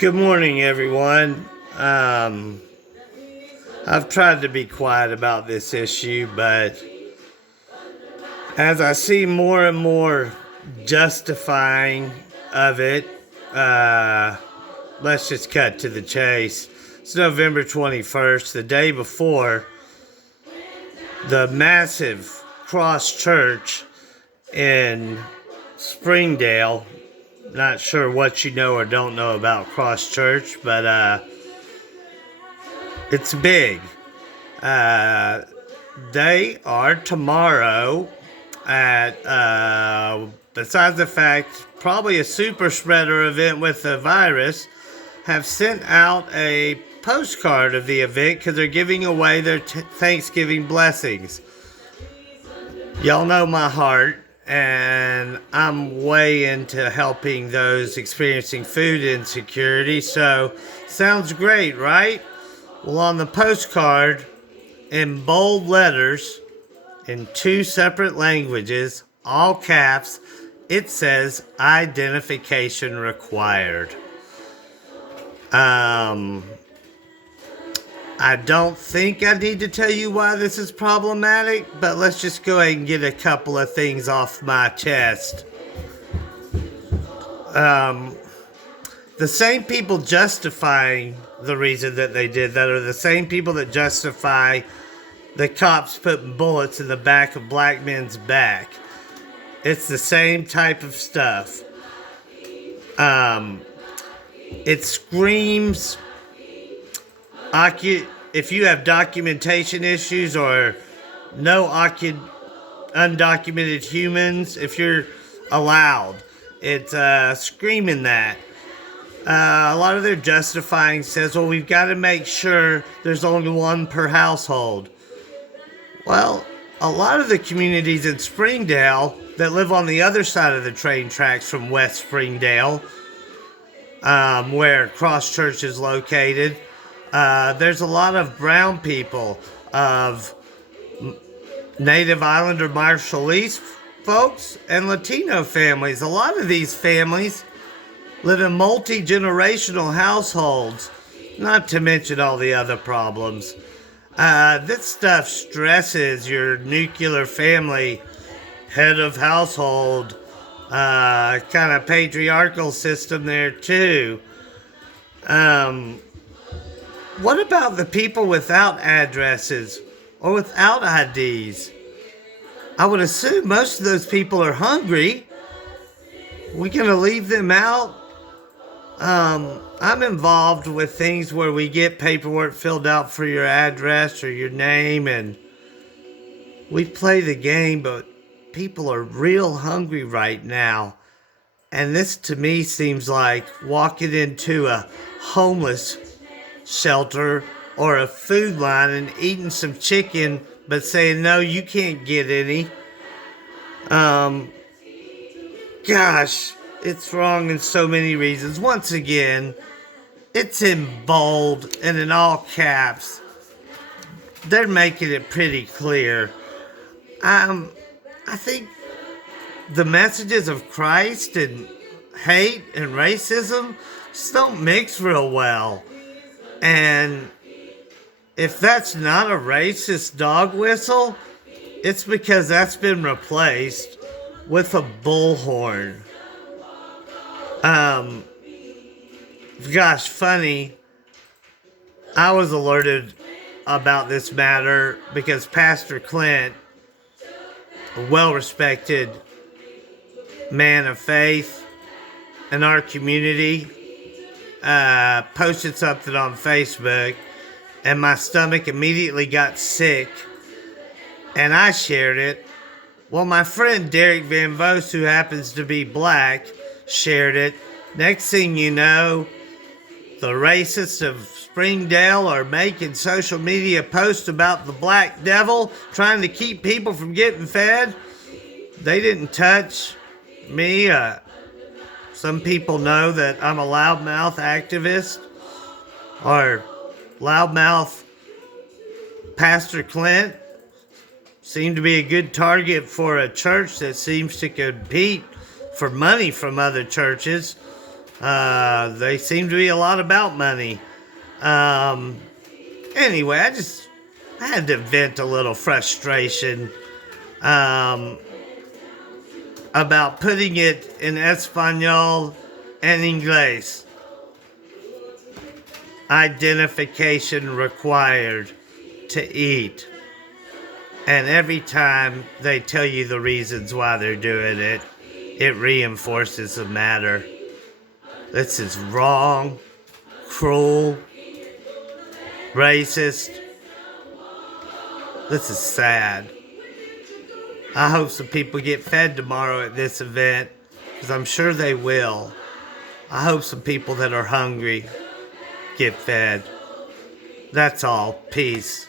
Good morning, everyone. I've tried to be quiet about this issue, but as I see more and more justifying of it, let's just cut to the chase. It's November 21st, the day before the massive cross church in Springdale. Not sure what you know or don't know about Cross Church, but it's big. They are tomorrow at, besides the fact, probably a super spreader event with the virus, have sent out a postcard of the event because they're giving away their Thanksgiving blessings. Y'all know my heart. And I'm way into helping those experiencing food insecurity. So, sounds great, right? Well, on the postcard, in bold letters, in two separate languages, all caps, it says identification required. I don't think I need to tell you why this is problematic, but let's just go ahead and get a couple of things off my chest. The same people justifying the reason that they did that are the same people that justify the cops putting bullets in the back of black men's back. It's the same type of stuff. It screams... if you have documentation issues or no undocumented humans, if you're allowed, it's screaming that. A lot of their justifying says, well, we've got to make sure there's only one per household. Well, a lot of the communities in Springdale that live on the other side of the train tracks from West Springdale, where Cross Church is located, there's a lot of brown people, of Native Islander Marshallese folks, and Latino families. A lot of these families live in multi-generational households, not to mention all the other problems. This stuff stresses your nuclear family, head of household, kind of patriarchal system there too. What about the people without addresses or without IDs? I would assume most of those people are hungry. We gonna leave them out? I'm involved with things where we get paperwork filled out for your address or your name, and we play the game, but people are real hungry right now. And this to me seems like walking into a homeless shelter or a food line and eating some chicken but saying no, you can't get any. Gosh, it's wrong in so many reasons. Once again, it's in bold and in all caps. They're making it pretty clear. I think the messages of Christ and hate and racism just don't mix real well. And if that's not a racist dog whistle, it's because that's been replaced with a bullhorn. Gosh, funny. I was alerted about this matter because Pastor Clint, a well-respected man of faith in our community, posted something on Facebook, and my stomach immediately got sick, and I shared it. Well, my friend Derek Van Vost, who happens to be black, shared it. Next thing you know, the racists of Springdale are making social media posts about the black devil, trying to keep people from getting fed. They didn't touch me. Some people know that I'm a loudmouth activist, or loudmouth Pastor Clint seemed to be a good target for a church that seems to compete for money from other churches. They seem to be a lot about money. Anyway, I had to vent a little frustration about putting it in Espanol and Inglés. Identification required to eat. And every time they tell you the reasons why they're doing it, it reinforces the matter. This is wrong, cruel, racist. This is sad. I hope some people get fed tomorrow at this event, because I'm sure they will. I hope some people that are hungry get fed. That's all. Peace.